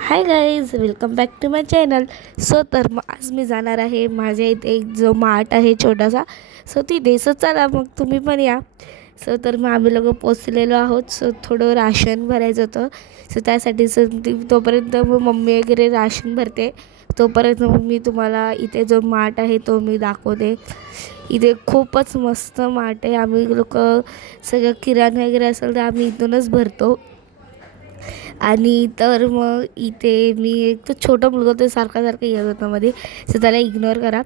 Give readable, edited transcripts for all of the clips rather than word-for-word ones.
High guys, welcome back to my channel. तर मग आज मी जाणार आहे माझ्या इथे एक जो मार्ट आहे छोटासा. ती देसच चला मग तुम्ही पण या. तर मग आम्ही लोक पोचलेलो आहोत. थोडं राशन भरायचं होतं. त्यासाठी तोपर्यंत मग मम्मी वगैरे राशन भरते. तोपर्यंत मग मी तुम्हाला इथे जो मार्ट आहे तो मी दाखवते. इथे खूपच मस्त मार्ट आहे. आम्ही लोक सगळं किराणा वगैरे असेल तर आम्ही इथूनच भरतो. आणि तर मग इथे मी एक तर छोटा मुलगा तो सारखा येत होता मध्ये, त्याला इग्नोर करा.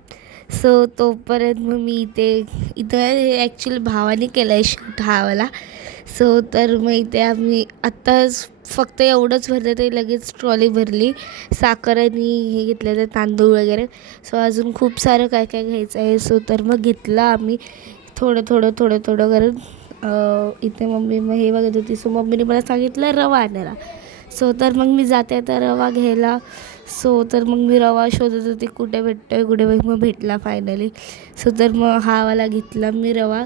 तोपर्यंत मग मी इथं ॲक्च्युली भावाने केलं आहे शूट हावाला. तर मग इथे आम्ही आत्ताच फक्त एवढंच भरलं तरी लगेच ट्रॉली भरली. साखर आणि हे घेतलं तर तांदूळ वगैरे. अजून खूप सारं काय काय घ्यायचं आहे. तर मग घेतलं आम्ही थोडं करून. इथे मम्मी मग हे बघत होती. मम्मीने मला सांगितलं रवा आणायला. तर मग मी जाते आता रवा घ्यायला. तर मग मी रवा शोधत होती कुठे भेटतोय मग भेटला फायनली. तर मग हा वाला घेतला मी रवा.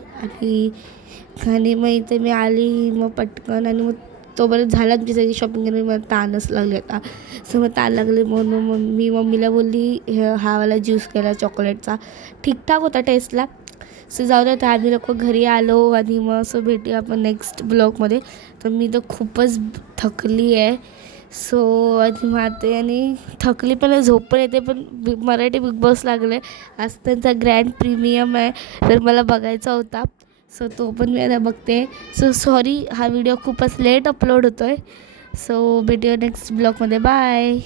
आणि मग इथे मी आली मग पटकन. आणि मग तोपर्यंत झाला आमची सगळी शॉपिंग करून. मला ताणच लागले आता. मग ताण लागले म्हणून मग मी मम्मीला बोलली हा वाला ज्यूस केला चॉकलेटचा. ठीकठाक होता टेस्टला. जाऊ द्या. आम्ही लोक घरी आलो आणि मग भेटूया आपण नेक्स्ट ब्लॉगमध्ये. तर मी तर खूपच थकली आहे. आणि माते आणि थकली पण आहे, झोप पण येते. पण मराठी बिग बॉस लागलं आहे. आज त्यांचा ग्रँड प्रीमियम आहे, तर मला बघायचा होता. तो पण मी आता बघते. सॉरी, हा व्हिडिओ खूपच लेट अपलोड होतो आहे. भेटूया नेक्स्ट ब्लॉगमध्ये. बाय.